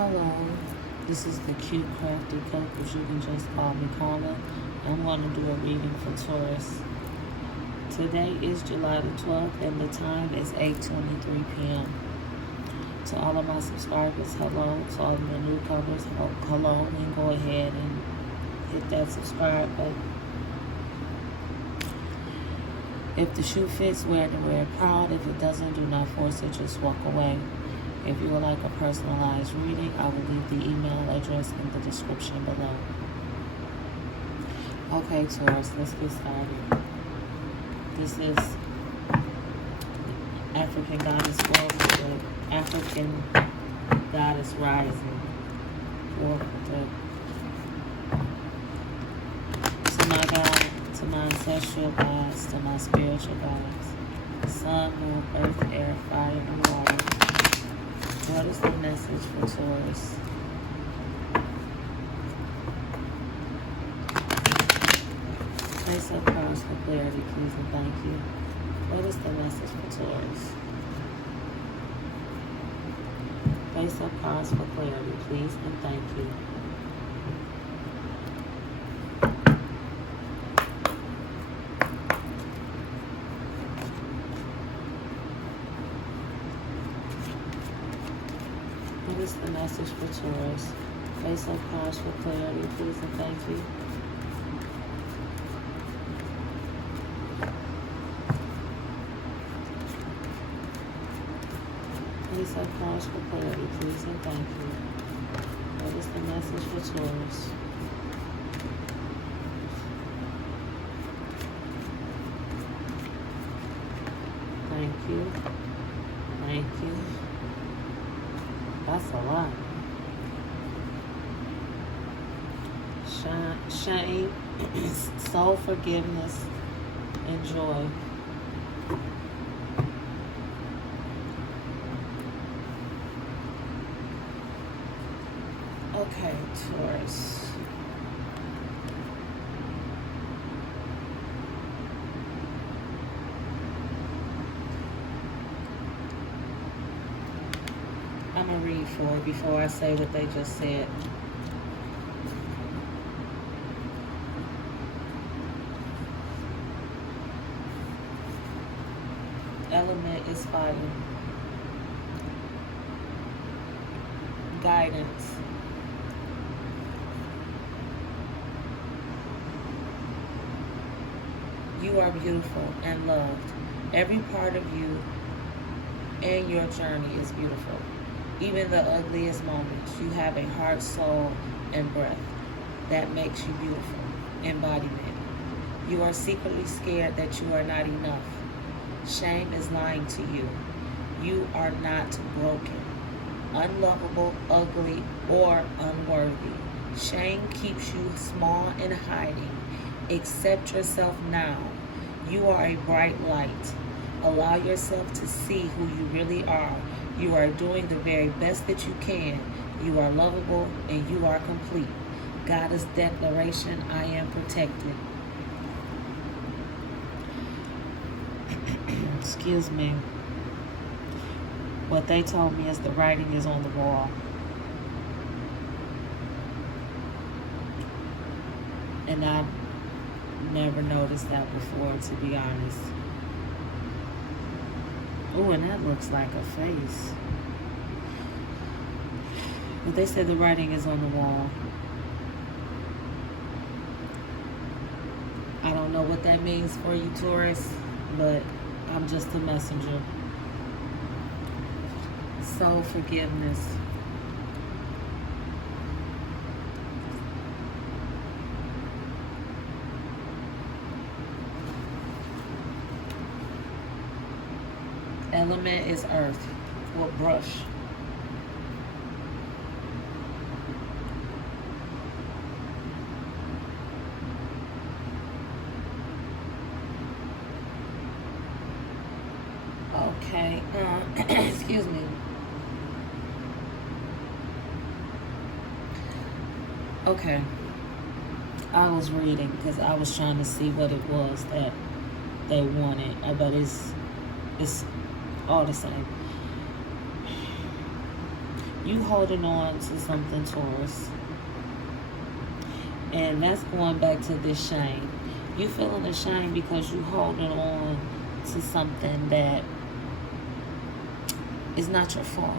Hello, this is the CuteCraftieCook, which you can just call me Carla. I'm going to do a reading for Taurus. Today is July the 12th and the time is 8:23 p.m. To all of my subscribers, hello. To all of the newcomers, hello. And go ahead and hit that subscribe button. If the shoe fits, wear it and wear it proud. If it doesn't, do not force it, just walk away. If you would like a personalized reading, I will leave the email address in the description below. Okay, Taurus, let's get started. This is African Goddess World, African Goddess Rising. To my God, to my ancestral gods, to my spiritual gods, sun, moon, earth, air, fire, and water. What is the message for Taurus? Face up cards for clarity, please and thank you. What is the message for Taurus? Face up cards for clarity, please and thank you. What is the message for Taurus? Face up cards for clarity, please and thank you. Face up cards for clarity, please and thank you. What is the message for Taurus? Thank you. Thank you. That's a lot. Shame, soul forgiveness, and joy. Okay, Taurus. I'm going to read for it before I say what they just said. Element is fire. Guidance. You are beautiful and loved. Every part of you and your journey is beautiful. Even the ugliest moments, you have a heart, soul, and breath that makes you beautiful. Embodiment. You are secretly scared that you are not enough. Shame is lying to you. You are not broken, unlovable, ugly, or unworthy. Shame keeps you small and hiding. Accept yourself now. You are a bright light. Allow yourself to see who you really are. You are doing the very best that you can. You are lovable and you are complete. Goddess declaration, I am protected. Excuse me. What they told me is the writing is on the wall. And I've never noticed that before, to be honest. Oh, and that looks like a face. But they said the writing is on the wall. I don't know what that means for you, Taurus, but I'm just a messenger. Soul forgiveness. Element is earth, or brush. Okay, excuse me. Okay, I was reading because I was trying to see what it was that they wanted, but it's all the same. You holding on to something, Taurus. And that's going back to this shame. You feeling ashamed because you holding on to something that is not your fault.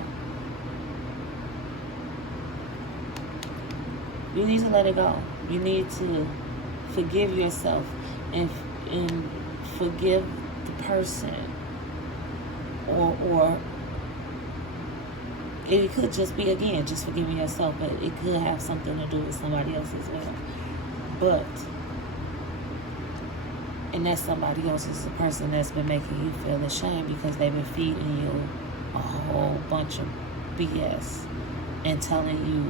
You need to let it go. You need to forgive yourself and forgive the person, or it could just be, again, just forgiving yourself, but it could have something to do with somebody else as well. And that somebody else is the person that's been making you feel ashamed because they've been feeding you a whole bunch of BS and telling you,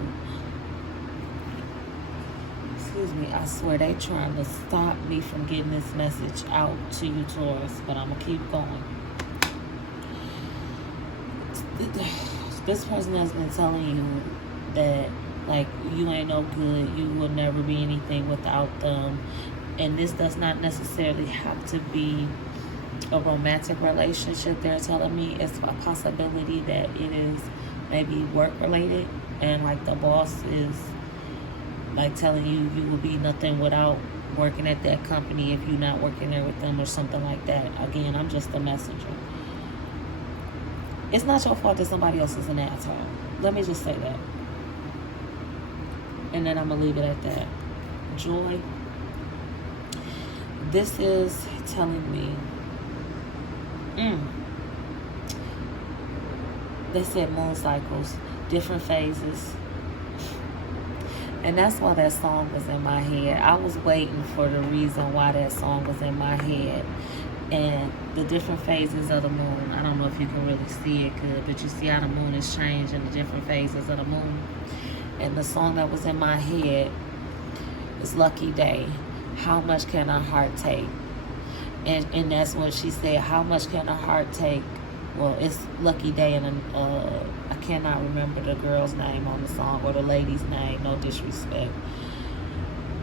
excuse me, I swear they trying to stop me from getting this message out to you, Taurus, but I'm going to keep going. This person has been telling you that, like, you ain't no good, you will never be anything without them. And this does not necessarily have to be a romantic relationship. They're telling me it's a possibility that it is maybe work related, and like the boss is like telling you you will be nothing without working at that company if you're not working there with them or something like that. Again, I'm just a messenger. It's not your fault that somebody else is an asshole. Let me just say that. And then I'm going to leave it at that. Joy. This is telling me, they said moon cycles, different phases. And that's why that song was in my head. I was waiting for the reason why that song was in my head. And the different phases of the moon, I don't know if you can really see it good, but you see how the moon has changed in the different phases of the moon. And the song that was in my head is Lucky Day. How much can a heart take? And that's when she said, how much can a heart take? Well, it's Lucky Day, and I cannot remember the girl's name on the song or the lady's name, no disrespect.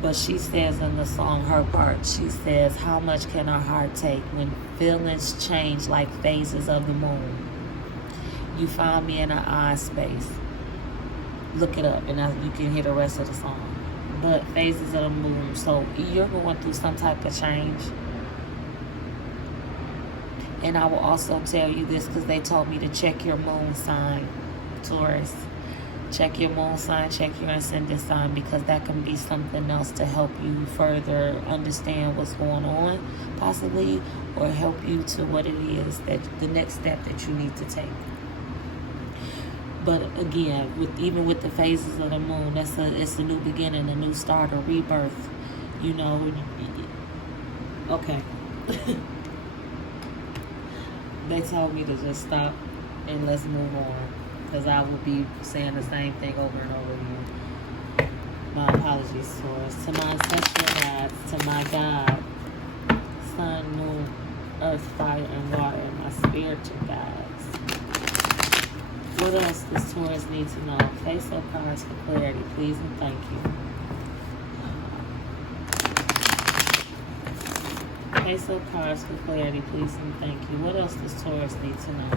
But she says in the song, her part, she says, how much can a heart take when feelings change like phases of the moon? You found me in an eye space. Look it up, and you can hear the rest of the song. But phases of the moon. So you're going through some type of change. And I will also tell you this because they told me to check your moon sign, Taurus. Check your moon sign, check your ascendant sign, because that can be something else to help you further understand what's going on, possibly, or help you to what it is, that the next step that you need to take. But again, even with the phases of the moon, it's a new beginning, a new start, a rebirth. You know, okay. They told me to just stop and let's move on, because I will be saying the same thing over and over again. My apologies, Taurus. To my ancestral gods, to my God, sun, moon, earth, fire, and water, and my spiritual guides. What else does Taurus need to know? Face up cards for clarity, please and thank you. Face up cards for clarity, please and thank you. What else does Taurus need to know?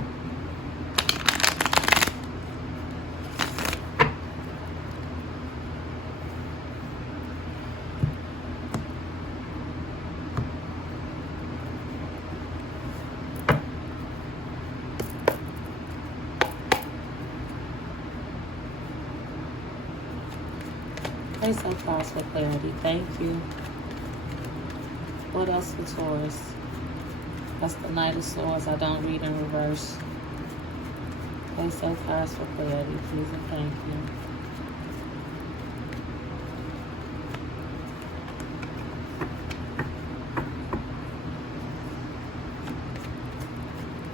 Face up cards for clarity, thank you. What else for Taurus? That's the Knight of Swords. I don't read in reverse. Face up cards for clarity, please and thank you.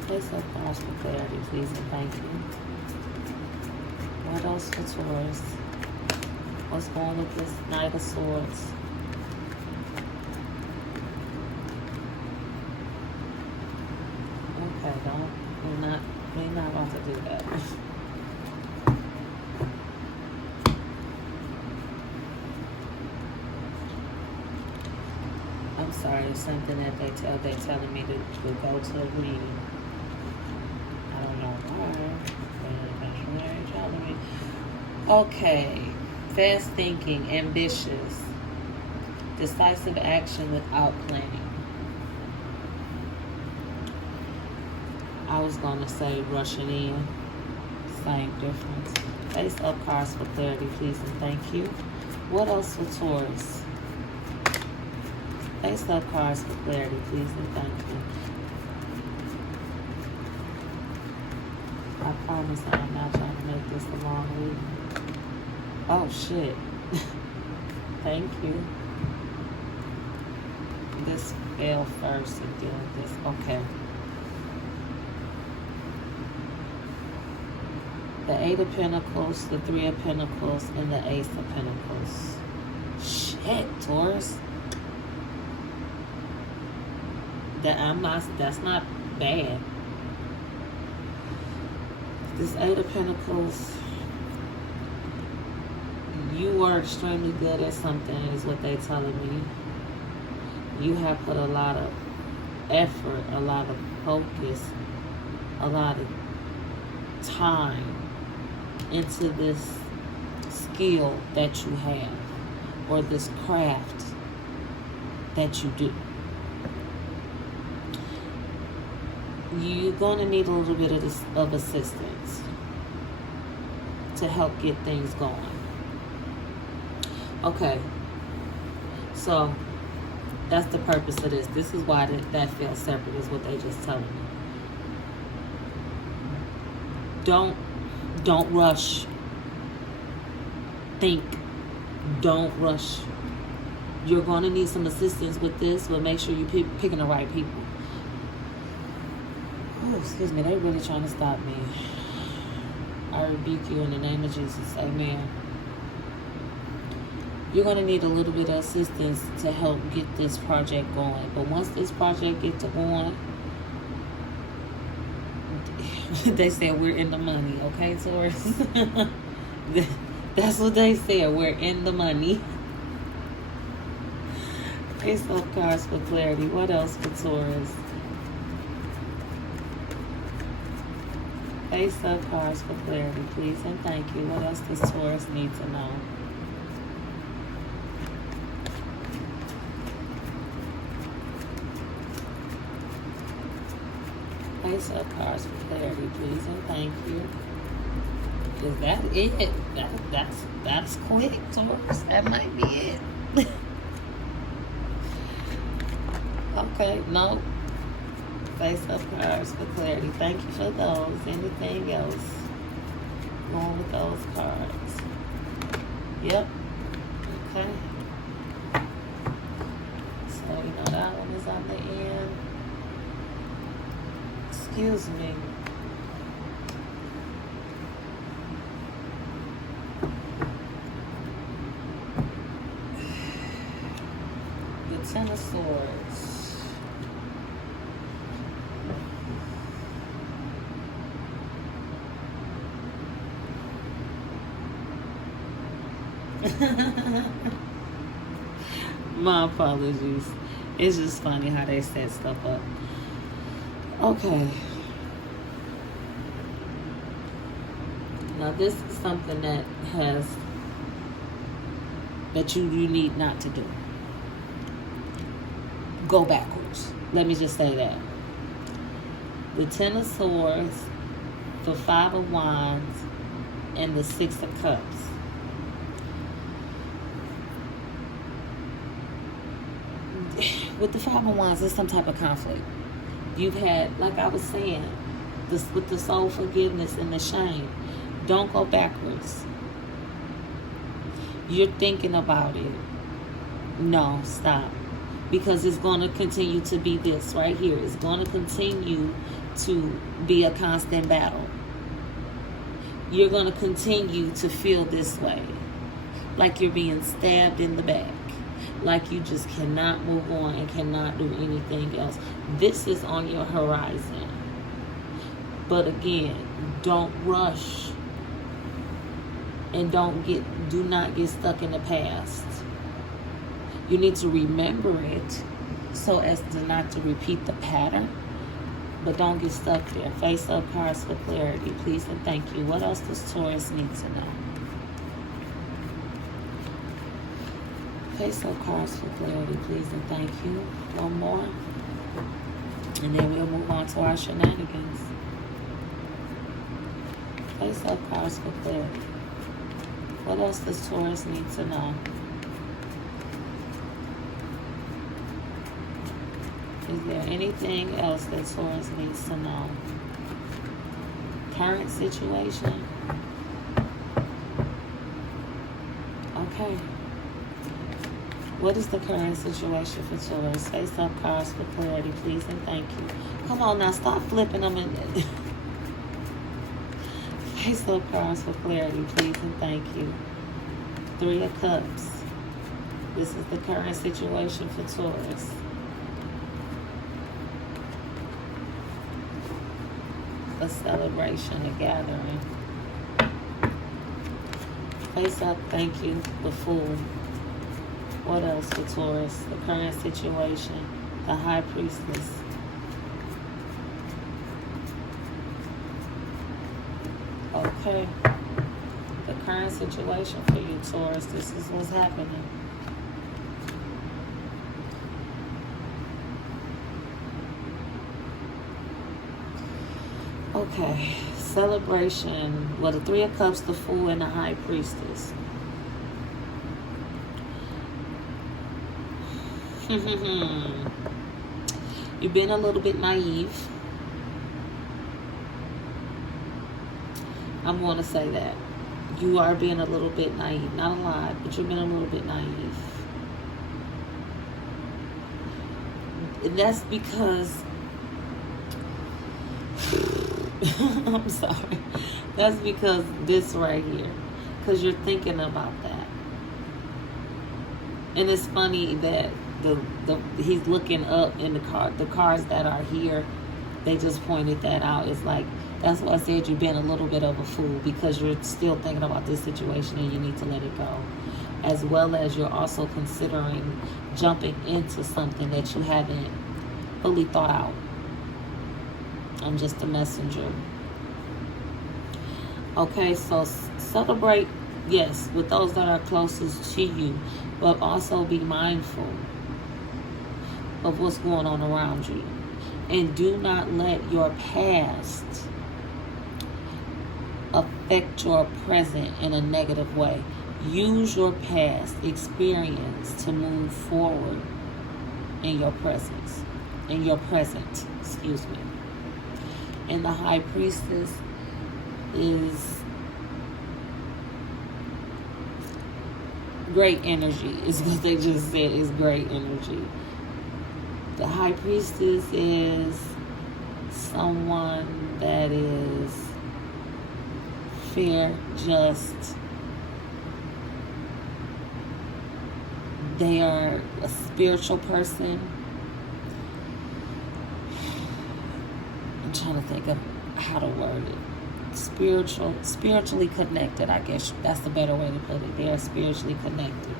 Face up cards for clarity, please and thank you. What else for Taurus? What's going with this Knight of Swords? We're not about to do that. I'm sorry, it's something that they're telling me to go to a reading. I don't know why, but they're telling me Okay. Fast thinking, ambitious, decisive action without planning. I was going to say rushing in. Same difference. Face up cards for clarity, please and thank you. What else for Taurus? Face up cards for clarity, please and thank you. I promise I'm not trying to make this a long week. Oh shit. Thank you. This fell first and deal with this. Okay. The Eight of Pentacles, the Three of Pentacles, and the Ace of Pentacles. Shit, Taurus. That's not bad. This Eight of Pentacles, you are extremely good at something, is what they're telling me. You have put a lot of effort, a lot of focus, a lot of time into this skill that you have, or this craft that you do. You're going to need a little bit of assistance to help get things going. Okay, so that's the purpose of this. This is why that feels separate, is what they just telling me. Don't rush. Think. Don't rush. You're going to need some assistance with this, but make sure you're picking the right people. Oh, excuse me. They're really trying to stop me. I rebuke you in the name of Jesus. Amen. You're going to need a little bit of assistance to help get this project going. But once this project gets going, they said we're in the money, okay, Taurus? That's what they said. We're in the money. Face up cards for clarity. What else for Taurus? Face up cards for clarity, please and thank you. What else does Taurus need to know? Face up cards for clarity, please and thank you. Is that it? That's quick, Taurus. That might be it. Okay, no. Face up cards for clarity. Thank you for those. Anything else? Going with those cards. Yep. Okay. So you know that one is on the end. Excuse me. The Ten of Swords. My apologies. It's just funny how they set stuff up. Okay. Now this is something that you need not to do. Go backwards. Let me just say that. The Ten of Swords, the Five of Wands, and the Six of Cups. With the Five of Wands, there's some type of conflict. You've had, like I was saying, this with the soul forgiveness and the shame. Don't go backwards. You're thinking about it. No, stop. Because it's going to continue to be this right here. It's going to continue to be a constant battle. You're going to continue to feel this way. Like you're being stabbed in the back. Like you just cannot move on and cannot do anything else. This is on your horizon. But again, don't rush. And do not get stuck in the past. You need to remember it so as not to repeat the pattern. But don't get stuck there. Face up cards for clarity, please and thank you. What else does Taurus need to know? Face-up cards for clarity, please and thank you. One more. And then we'll move on to our shenanigans. Face-up cards for clarity. What else does Taurus need to know? Is there anything else that Taurus needs to know? Current situation? Okay. What is the current situation for Taurus? Face-up cards for clarity, please and thank you. Come on now, stop flipping them in. Face-up cards for clarity, please and thank you. 3 of Cups. This is the current situation for Taurus. A celebration, a gathering. Face-up, thank you, the Fool. What else for Taurus? The current situation, the High Priestess. Okay. The current situation for you, Taurus. This is what's happening. Okay. Celebration. Well, the 3 of Cups, the Fool, and the High Priestess. You've been a little bit naive. I'm going to say that. You are being a little bit naive. Not a lot, but you've been a little bit naive. And that's because... I'm sorry. That's because this right here. Because you're thinking about that. And it's funny that he's looking up in the cards that are here. They just pointed that out. It's like, that's why I said you've been a little bit of a fool, because you're still thinking about this situation and you need to let it go. As well as you're also considering jumping into something that you haven't fully thought out. I'm just a messenger. Okay, so celebrate, yes, with those that are closest to you, but also be mindful of what's going on around you. And do not let your past affect your present in a negative way. Use your past experience to move forward in your presence, in your present, excuse me. And the High Priestess is great energy, is what they just said, is great energy. The High Priestess is someone that is fair, just. They are a spiritual person. I'm trying to think of how to word it. Spiritually connected, I guess that's the better way to put it. They are spiritually connected.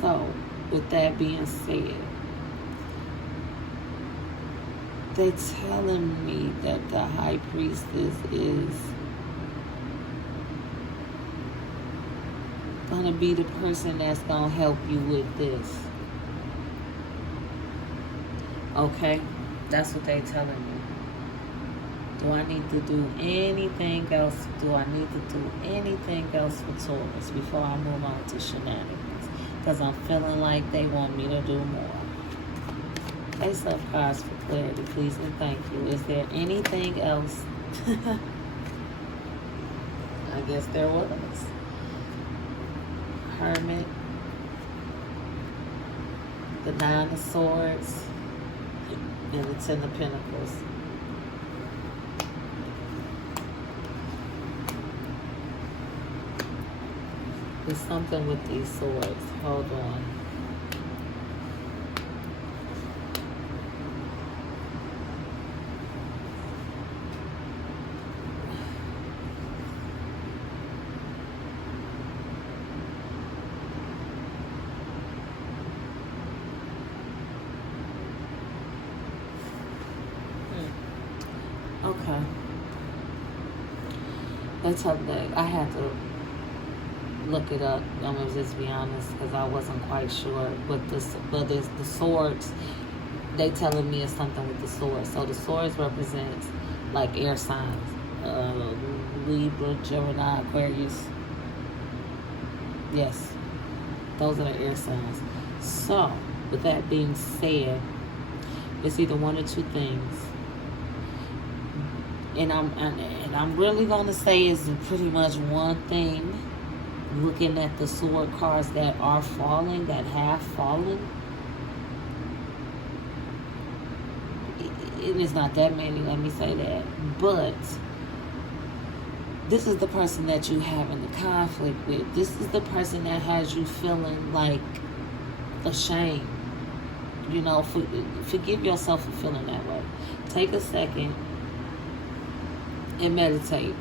So, with that being said, they're telling me that the High Priestess is going to be the person that's going to help you with this. Okay? That's what they're telling me. Do I need to do anything else? Do I need to do anything else for Taurus before I move on to shenanigans? Because I'm feeling like they want me to do more. Face up cards for clarity, please and thank you. Is there anything else? I guess there was. Hermit, the 9 of Swords, and the 10 of Pentacles. There's something with these swords. Hold on. Okay. Let's have that. I had to look it up. I'm gonna just be honest because I wasn't quite sure. But the swords, they telling me it's something with the swords. So the swords represents like air signs, Libra, Gemini, Aquarius. Yes, those are the air signs. So with that being said, it's either one or two things. And I'm really gonna say it's pretty much one thing. Looking at the sword cards that are falling, that have fallen, it is not that many, let me say that. But this is the person that you have in the conflict with. This is the person that has you feeling like ashamed. You know, forgive yourself for feeling that way. Take a second and meditate,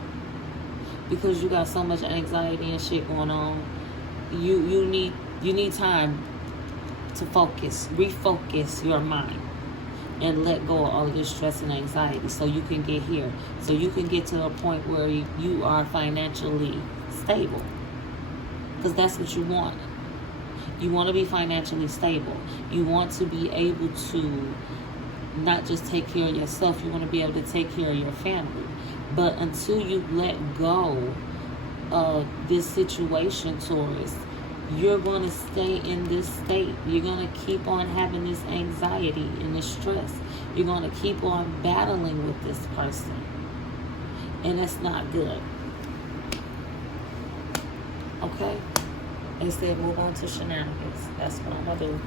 because you got so much anxiety and shit going on. You need time to refocus your mind and let go of all of this stress and anxiety, so you can get here, so you can get to a point where you are financially stable, because that's what you want. You want to be financially stable. You want to be able to not just take care of yourself, you want to be able to take care of your family. But until you let go of this situation, Taurus, you're going to stay in this state. You're going to keep on having this anxiety and this stress. You're going to keep on battling with this person. And that's not good. Okay? They said move on to shenanigans. That's what I'm going to do.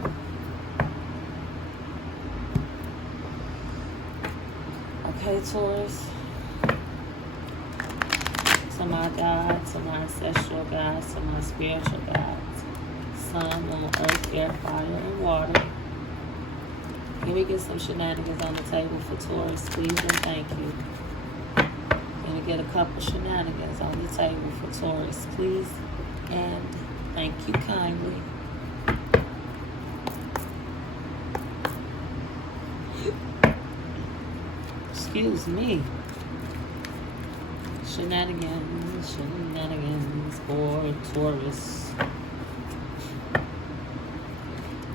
Okay, Taurus? To my God, to my ancestral gods, to my spiritual gods, sun, moon, earth, air, fire, and water. Can we get some shenanigans on the table for Taurus, please and thank you? Can we get a couple shenanigans on the table for Taurus, please and thank you kindly? Excuse me. Shenanigans for Taurus.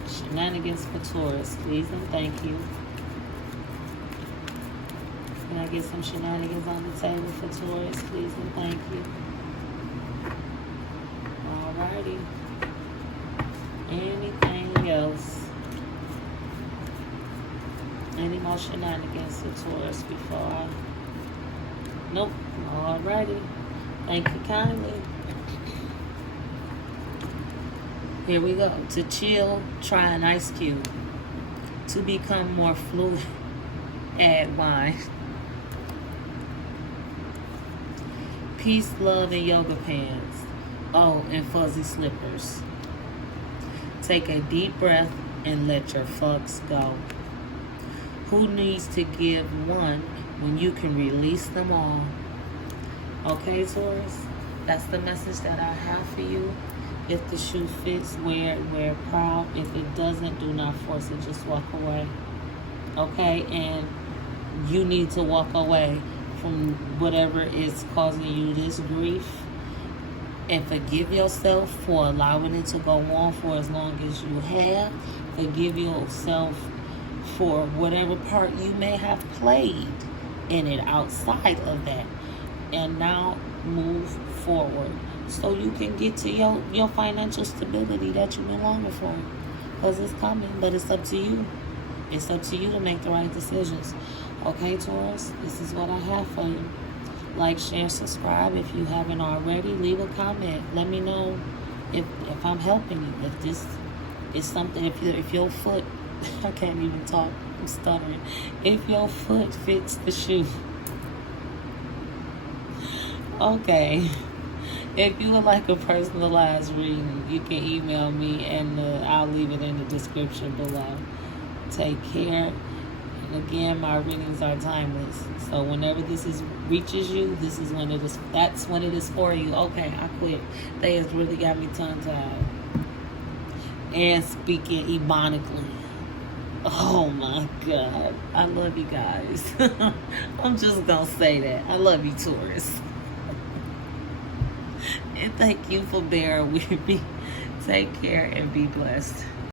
Shenanigans for Taurus, please and thank you. Can I get some shenanigans on the table for Taurus, please and thank you? Alrighty. Anything else? Any more shenanigans for Taurus before I... Nope. Alrighty. Thank you kindly. Here we go. To chill, try an ice cube. To become more fluid, add wine. Peace, love, and yoga pants. Oh, and fuzzy slippers. Take a deep breath and let your fucks go. Who needs to give one when you can release them all? Okay, Taurus? That's the message that I have for you. If the shoe fits, wear it, wear it proud. If it doesn't, do not force it. Just walk away. Okay? And you need to walk away from whatever is causing you this grief. And forgive yourself for allowing it to go on for as long as you have. Forgive yourself for whatever part you may have played in it outside of that. And now move forward so you can get to your financial stability that you've been longing for. Because it's coming, but it's up to you. It's up to you to make the right decisions. Okay, Taurus? This is what I have for you. Like, share, subscribe. If you haven't already, leave a comment. Let me know if I'm helping you. If this is something, if your foot, I can't even talk, I'm stuttering. If your foot fits the shoe. Okay. If you would like a personalized reading, you can email me and I'll leave it in the description below. Take care. And again, my readings are timeless. So whenever this reaches you, this is when it is. That's when it is for you. Okay, I quit. They has really got me tongue-tied. And speaking ebonically. Oh my God. I love you guys. I'm just gonna say that. I love you, Taurus. And thank you for bearing with me. Take care and be blessed.